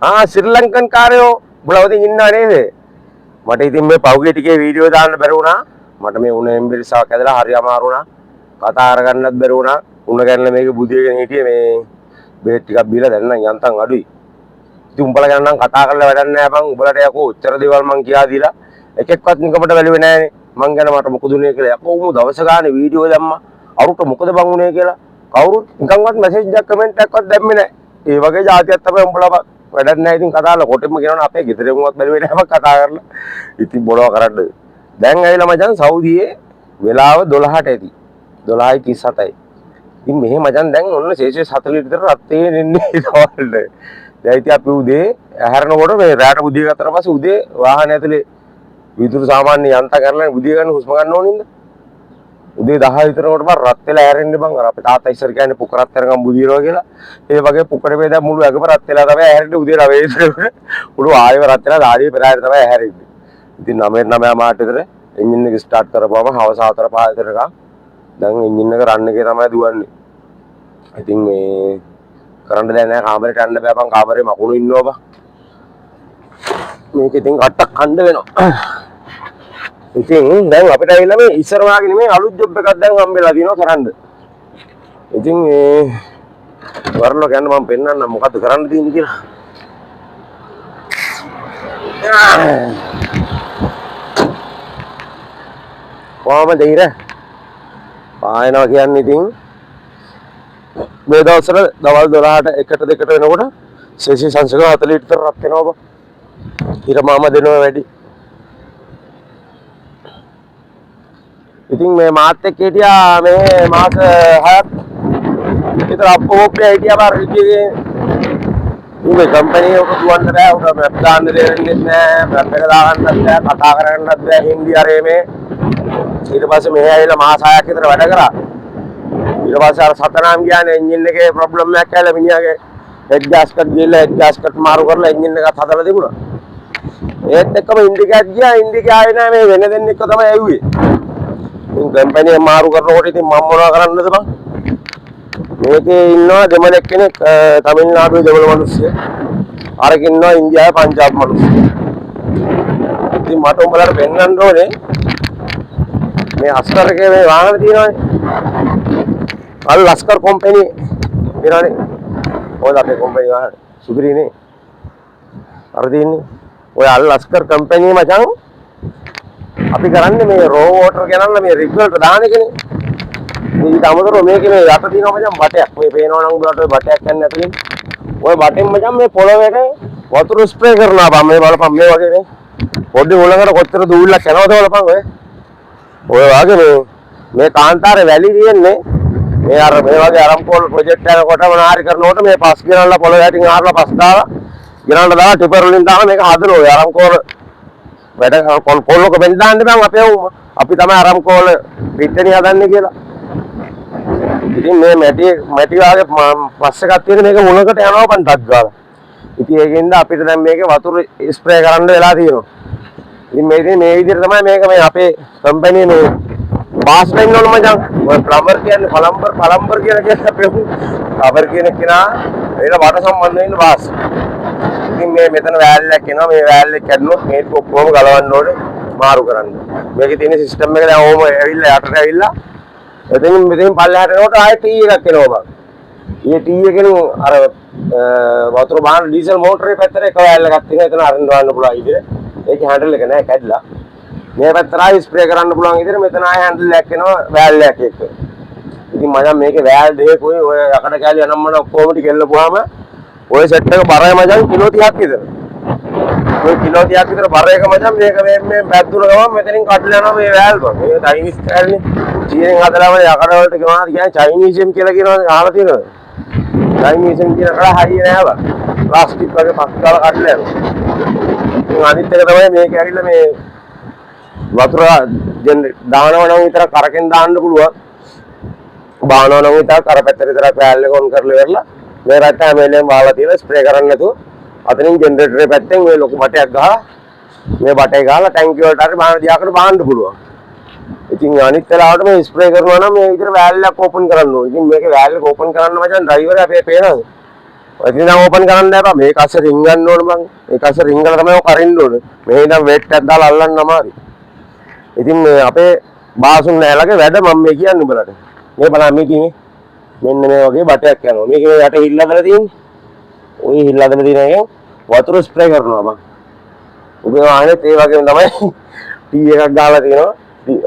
ශ්‍රී Lankan කාරයෝ උඹලා ඉන්නා නේද? මට ඉතින් මේ පහුගිය ටිකේ වීඩියෝ දාන්න බැරි වුණා. මට මේ උණ එම්බිරිසාවක් ඇදලා හරි අමාරු වුණා. කතා කරගන්නත් බැරි වුණා. උණ ගැනලා මේක බුදියගෙන හිටියේ මේ බේත් ටිකක් බීලා දැන් නම් යන්තම් අඩුයි. ඉතින් උඹලා ගැන නම් කතා කරලා වැඩක් නැහැ බං. උඹලට යකෝ උච්චර දේවල් මං කියා දීලා එකෙක්වත් නිකමට වැළුවේ නැහනේ. මං ගැන මට මොකද උනේ කියලා. යකෝ උඹ දවස ගානේ වීඩියෝ දැම්මා. අරුට මොකද බං උනේ කියලා. කවුරුත් නිකන්වත් මැසේජ් එකක් කමෙන්ට් එකක්වත් දැම්මේ නැහැ. ඒ වගේ જાතියක් තමයි උඹලා වැඩක් නැහැ. ඉතින් කතා කරලා කොටෙම කියනවා අපේ ගෙදරෙමුවත් බැලුවේ නැහැ කතා කරලා. ඉතින් මොනවා කරන්නද? දැන් ඇවිල්ලා මචං සෞදියේ වෙලාව 12ට ඇති. 12:37යි. ඉතින් මෙහෙ මචං දැන් ඔන්න සෙල්සියස් 40 විතර රත් තේන්නේ ඉන්නේ දවල්ට. දැන් ඉතින් අපි උදේ හැරෙනකොට මේ රාට බුදිය ගත්තට පස්සේ උදේ වාහනේ ඇතුලේ විදුරු සාමාන්‍ය යන්ත්‍ර කරලා බුදිය ගන්න හුස්ම ගන්න ඕනින්ද? උදේ 10 විතරකට බං රත් වෙලා හැරෙන්න බං. අර අපේ තාත්තා ඉස්සර කියන්නේ පුක රත් කරගම් බුදියනවා කියලා. ඒ වගේ පුකට වේදා මුළු ඇඟම රත් වෙලා තමයි හැරෙන්නේ උදේ 9 විතර. උඩු ආයෙම රත් වෙලා දාඩිය පෙරහැර තමයි හැරෙන්නේ. ඉතින් 9 මාට විතර එන්ජින් එක ස්ටාර්ට් කරපුවම හවස 4:05 විතරකම් දැන් එන්ජින් එක රන් එකේ තමයි දුවන්නේ. ඉතින් මේ කරන්න දෙයක් නැහැ. කාමරේට යන්න බෑ බං. කාමරේ මකුණු ඉන්නවා බං. මේක ඉතින් අට්ටක් කණ්ඩ වෙනවා. ඉතින් දැන් අපිට ඇවිල්ලා මේ ඉස්සර වාගේ නෙමෙයි අලුත් ජොබ් එකක් දැන් හම්බෙලා දිනවා කරන්න. ඉතින් මේ වරණ කියන්න මම පෙන්නන්න මොකද්ද කරන්න තියෙන්නේ කියලා. කොහමද ඉර? පායනවා කියන්නේ ඉතින් මේ දවස්වල දවල් 12ට 1ට 2ට වෙනකොට සෙල්සියස් අංශක 40 විතර රත් වෙනවා බං. ඉර මාම දෙනවා වැඩි. ඉතින් මේ මාත් එක්ක හිටියා මේ මාස 6ක් විතර අප්පෝප්පේ හිටියා බාර ඉතිගේ උගේ කම්පැනි එක දුවන්න බෑ. උට මැප් දාන්න දෙන්නේ නැහැ. මැප් එක දාගන්නත් බෑ. කතා කරන්නත් බෑ හින්දි අරේ මේ. ඊට පස්සේ මෙහෙ ඇවිල්ලා මාස 6ක් විතර වැඩ කරා. ඊට පස්සේ අර සතනාම් කියන්නේ එන්ජින් එකේ ප්‍රොබ්ලම් එකක් ඇවිල්ලා මිනිහාගේ හෙඩ් ගෑස්කට් ගිහලා හෙඩ් ගෑස්කට් මාරු කරලා එන්ජින් එකත් හදලා තිබුණා. ඒත් එක්කම ඉන්ඩිකේට් ගියා. ඉන්ඩිකේට් ආවේ නැහැ. මේ වෙන දෙන්නෙක් තමයි ඇව්වේ. ඉතින් කම්පැනි එක මාරු කරනකොට ඉතින් මම මොනවා කරන්නද බං? මේකේ ඉන්නවා දෙමළෙක් කෙනෙක් තමිල්නාඩුවේ දෙමළ මිනිස්සු. අරක ඉන්නවා ඉන්දියාවේ පංජාබ් මිනිස්සු. ඉතින් මට උඹලට පෙන්වන්න ඕනේ මේ අස්කරගේ මේ වාහන තියෙනවානේ. අල් ලස්කර් කම්පැනි ඉරානේ. ඔය අපේ කම්පැනි වාහන සුගිරිනේ. අර දින්නේ. ඔය අල් ලස්කර් කම්පැනි මචං අපි කරන්නේ මේ රෝ වෝටර් ගෙනල්ලා මේ රිග් වලට දාන එකනේ. ඊට අමතරව මේකේ මේ යට තියෙනවා මචං බටයක්. මේ පේනවා නම් උඹලට ඔය බටයක් ගන්න ඇතුලින්. ඔය බටෙන් මචං මේ පොළොවේට වතුර ස්ප්‍රේ කරනවා බං. මේ බලපන් මේ වගේ නේ. පොඩි උලකට කොච්චර දූවිල්ලක් යනවද බලපන් ඔය. ඔය වගේ මේ කාන්තාරේ වැලි තියෙන්නේ මේ අර මේ වගේ අරම්කෝල් ප්‍රොජෙක්ට් එකකට මොනාරි කරනකොට මේ පස් ගෙනල්ලා පොළොව යටින් ආරලා පස් දාලා ගෙනල්ලා දාලා ටිපර් වලින් දාලා මේක හදනවා. ඔය අරම්කෝල් වැඩ කොල්ලක බෙන් දාන්න බෑ අපේ අපි තමයි අරම්කෝල් පිටණි හදන්නේ කියලා. ඉතින් මේ මැටි වාගේ පස් එකක් තියෙන මේක මුලකට යනවා පන් ටක් ගාලා. ඉතින් ඒකෙන්ද අපිට දැන් මේකේ වතුර ස්ප්‍රේ කරන්න වෙලා තියෙනවා. ඉතින් මේ විදිහට තමයි මේක මේ අපේ කම්පැනි මේ බාස් වෙන්න ඕන මචං. ඔය ප්ලම්බර් කියන්නේ පලම්බර් කියන කෙනා අපේ ප්ලම්බර් කියන කෙනා ඒක වට සම්බන්ධ වෙන්න බාස්. ඉතින් මේ මෙතන වෑල්ලක් එනවා. මේ වෑල් එක කැඩුනොත් මේක ඔක්කොම ගලවන්න ඕනේ මාරු කරන්න. මේකේ තියෙන සිස්ටම් එක දැන් ඕම ඇවිල්ලා යටට ඇවිල්ලා එතනින් මෙතෙන් පල්ලෙහාට යනකොට ආයෙ ටී එකක් එනවා බං. මේ ටී එකෙන් අර වතුර බාන ඩීසල් මෝටරේ පැත්තට එක වෑල් එකක් තියෙනවා. එතන අරින්න දාන්න පුළුවන් විදිහට. ඒකේ හැන්ඩල් එක නෑ කැඩලා. මේ පැත්තට ආයෙ ස්ප්‍රේ කරන්න පුළුවන් විදිහට මෙතන ආයෙ හැන්ඩල් එකක් එනවා වෑල් එකක් එක්ක. ඉතින් මචං මේකේ වෑල් දෙකක් ඔය යකඩ කැලිය අනම්මන ඔක්කොම ටික එල්ලපුවාම ඔය සෙට් එක බරයි මචං කිලෝ 30ක් විතර. ඔය කිලෝ 30ක් විතර බර එක මචං මේක මේ පැද්දුන ගමන් මෙතනින් කඩලා යනවා මේ වෑල් බං. මේ චයිනීස් කැලනේ. චීනෙන් හදලාම යකඩ වලට ගෙනවා කියන්නේ චයිනීසියම් කියලා කියනවා අහලා තියෙනවද? චයිනීසියම් කියන කඩ හරිය නෑ බං. ප්ලාස්ටික් වගේ පස් දාලා කඩලා යනවා. අනිත් එක තමයි මේක ඇවිල්ලා මේ වතුර දානවා නම් විතර කරකෙන් දාන්න පුළුවන්. බානවා නම් විතර කර පැත්තට විතරක් වෑල් එක ඔන් කරලා ඉවරලා මේ රට හැමෙලෙම වහලා තියලා ස්ප්‍රේ කරන්න නැතුව අතනින් ජෙනරේටරේ පැත්තෙන් මේ ලොකු බටයක් ගහලා මේ බටේ ගහලා ටැංකිය වලට හරි බාන දිහාකට බාන්න පුළුවන්. ඉතින් අනිත් වෙලාවට මේ ස්ප්‍රේ කරනවා නම් මේ විතර වෑල් එක ඕපන් කරන්න ඕනේ. ඉතින් මේකේ වෑල් එක ඕපන් කරන්න මචං ඩ්‍රයිවර් අපේ පේනවද? ඉතින් නම් ඕපන් කරන්න එපා. මේක අස්සේ රින් ගන්න ඕන මං. ඒක අස්සේ රින් කරලා තමයි ඔක අරින්න ඕන. මේ ඉඳන් වේට් එකක් දාලා අල්ලන්න අමාරුයි. ඉතින් මේ අපේ බාසුන් නෑලගේ වැඩ මම මේ කියන්නේ උඹලට. මේ බලන්න මේකේ මෙන්න මේ වගේ බටයක් යනවා. මේක මේ යට හිල් හදලා තියෙන්නේ. ওই හිල් හදලා තියෙන එකෙන් වතුර ස්ප්‍රේ කරනවා මං. උඹේ වාහනේත් ඒ වගේම තමයි ටී එකක් ගාලා තියෙනවා.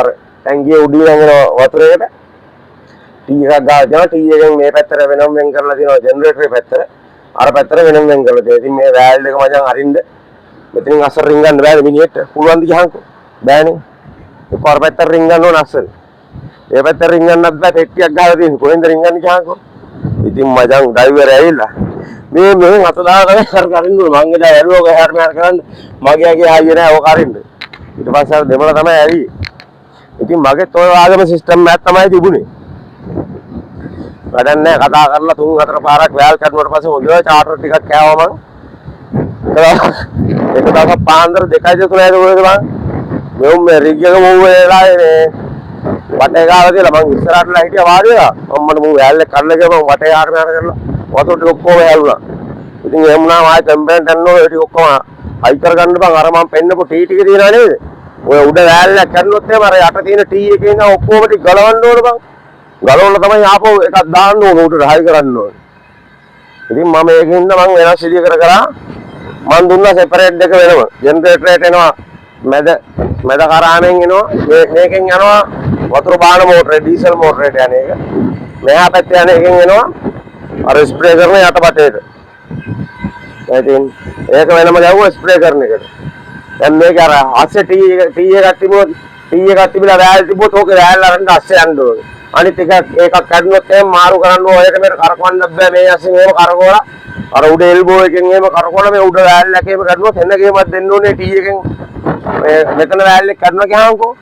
අර ටැංකිය උඩින් යන වතුරේකට ටී එකක් ගාලා තියෙනවා. ටී එකෙන් මේ පැත්තට වෙනම වෙන් කරලා තියෙනවා ජෙනරේටරේ පැත්තට. අර පැත්තට වෙනම වෙන් කරලා තියෙනවා. ඉතින් මේ වෑල් එක මචං අරින්න මෙතනින් අසර රින් ගන්න බෑද මිනිහෙට? පුළුවන් ද කියහන්කෝ. බෑනේ. ඒ පාර පැත්තට රින් ගන්න ඕන අසර. ඒ පැත්තට රින් ගන්නත් බෑ පෙට්ටියක් ගහලා තියෙනවා. කොහෙන්ද රින් ගන්න කියහන්කෝ. ඉතින් මචං ඩ්‍රයිවර් ඇවිල්ලා මේ මෙහෙන් අත දාලා තමයි කර කරින්න ඕන. මං එදා ඇරුවා ඔය හැර මෙහර කරන්න. මගේ අගේ හයිය නෑ ඔක අරින්න. ඊට පස්සේ අර දෙමළ තමයි ඇවිත්. ඉතින් මගෙත් ඔය ආගම සිස්ටම් එකක් තමයි තිබුණේ. වැඩක් නෑ කතා කරලා 3-4 පාරක් වැල් කඩුවට පස්සේ හොඳ චාටර් ටිකක් කෑවා මං. ඒක දවසක් පාන්දර 2:03 කොහෙද මං මෙවුම් මේ රිග් එක මූව් වෙලා මේ වටේ ගාලා තියලා මං ඉස්සරහටලා හිටියා වාඩි වෙලා අම්මට මූ වැල් එක කඩලා ගියා මං වටේ ආර මෙහර කරලා වතුර ටික ඔක්කොම හැලුණා. ඉතින් එහෙම වුණාම ආයෙ කම්පැනි යන්න ඕනේ ටික ඔක්කොම හයි කරගන්න බං අර මං පෙන්නපු ටී ටික තියනවා නේද? ඔය උඩ වැල් එක කරනොත් එහෙම අර යට තියෙන ටී එකේ ඉඳන් ඔක්කොම ටික ගලවන්න ඕනේ බං. ගලවලා තමයි ආපහු එකක් දාන්න ඕනේ උඩට හයි කරන්න ඕනේ. ඉතින් මම ඒකින්ද මං වෙනස් විදිය කරා මං දුන්නා සෙපරේට් දෙක වෙනම ජෙනරේටරේට එනවා මැද කරාමෙන් එනවා මේකෙන් යනවා වතුර බාන මෝටරේ ඩීසල් මෝටරේට යන එක මෙහා පැත්තේ යන එකෙන් එනවා අර ස්ප්‍රේ කරන යටපටේට ඉතින් ඒක වෙනම ගැව්වා ස්ප්‍රේ කරන එකට දැන් මේක අර අස්සේ ටී එකක් තිබුණා වැල් තිබුණොත් ඕකේ වැල් අරන් අස්සේ යන්න ඕනේ අනිත් එකක් කඩනොත් එහෙම මාරු කරන්න ඕන ඒක මෙතන කරකවන්න බෑ මේ අස්සේ මේව කරකවලා අර උඩ එල්බෝ එකෙන් එහෙම කරකවලා මේ උඩ වැල් එකේම කඩනොත් එන්න ගේමක් දෙන්න ඕනේ ටී එකෙන් මේ මෙතන වැල් එක කඩනවා කියහන්කෝ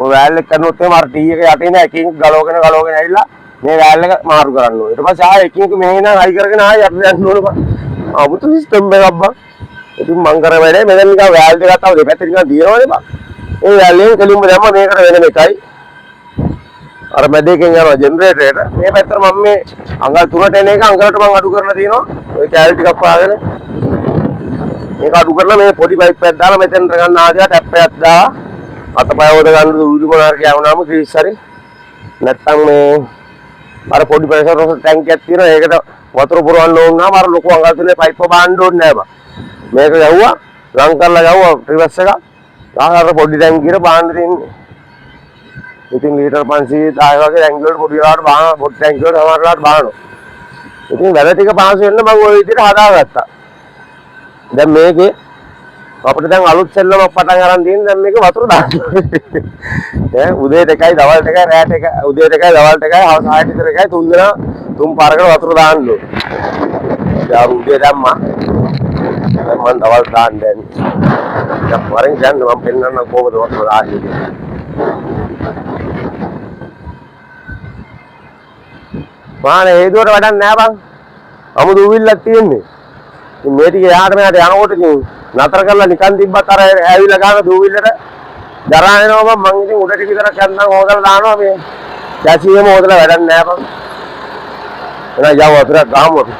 ඔය වැල් එක කඩනොත් එහෙම අර ටී එක යටින් එකකින් ගලවගෙන ඇවිල්ලා මේ වැල් එක මාරු කරන්න ඕනේ ඊට පස්සේ ආයෙ එකින් එක මෙහෙ ඉඳන් හයි කරගෙන ආයෙ යට යන්න ඕනේ බං අමුතු සිස්ටම් එකක් බං ඉතින් මං කර වැඩේ මෙතන නිකන් වැල් දෙකක් තව දෙපැත්තට නිකන් දිනවනේ බං ඒ වැල් එකෙන් කෙලින්ම දැම්ම මේකට වෙන එකයි අර මැදේකින් යනවා ජෙනරේටරේට මේ පැත්තට මම මේ අඟල් 3ට එන එක අඟලට මම අඩු කරලා තියෙනවා ඔය කැලේ ටිකක් පාගෙන මේක අඩු කරලා මේ පොඩි පයිප් එකක් දාලා මෙතෙන්ට ගන්න ආදියා ටැප් එකක් දාලා අතපය වල ගන්න උඩු මොනාර කියවනාම ක්‍රීස් හරි නැත්තම් මේ අර පොඩි ප්‍රෙෂර් ටැංකියක් තියෙනවා ඒකට වතුර පුරවන්න ඕන නම් අර ලොකු අඟල් 3 පයිප් බාන්න ඕනේ නෑ බා මේක යවුවා ලං කරලා යවුවා රිවර්ස් එක දාලා අර පොඩි ටැංකියට බාන්න තියෙන්නේ ඉතින් ලීටර් 510 වගේ ටැංකිය වලට පොඩි වෙලාවට බාන පොඩි ටැංකිය වලට සමහරලාට බානවා. ඉතින් වැඩ ටික පහසු වෙන්න මම ওই විදිහට හදාගත්තා. දැන් මේකේ අපිට දැන් අලුත් සෙල්ලමක් පටන් අරන් තියෙන දැන් මේක වතුර දාන්න. ඈ උදේට එකයි දවල්ට එකයි රැට එකයි උදේට එකයි දවල්ට එකයි හවස 6ට විතර එකයි තුන් පාරකට වතුර දාන්න ඕනේ. දැන් උදේ දැම්මා. දැන් මම දවල් දාන්න දැන්. දැන් වරෙන් යන්න මම පෙන්නන්න කොහොමද වතුර දාන්නේ කියලා. මානේ හේතුවට වැඩක් නෑ බං. අමුතු උවිල්ලක් තියෙන්නේ. ඉතින් මේ ටික යාට මෙයාට යනකොට ඉතින් නතර කරලා නිකන් තිබ්බත් අර ඇවිල්ලා ගන්න දූවිල්ලට දරා එනවා මං ඉතින් උඩ ටික විතරක් යන්නම් හොදලා දානවා මේ. දැසියෙම හොදලා වැඩක් නෑ බං. එනවා යව වතුරක් ගහමු අපි.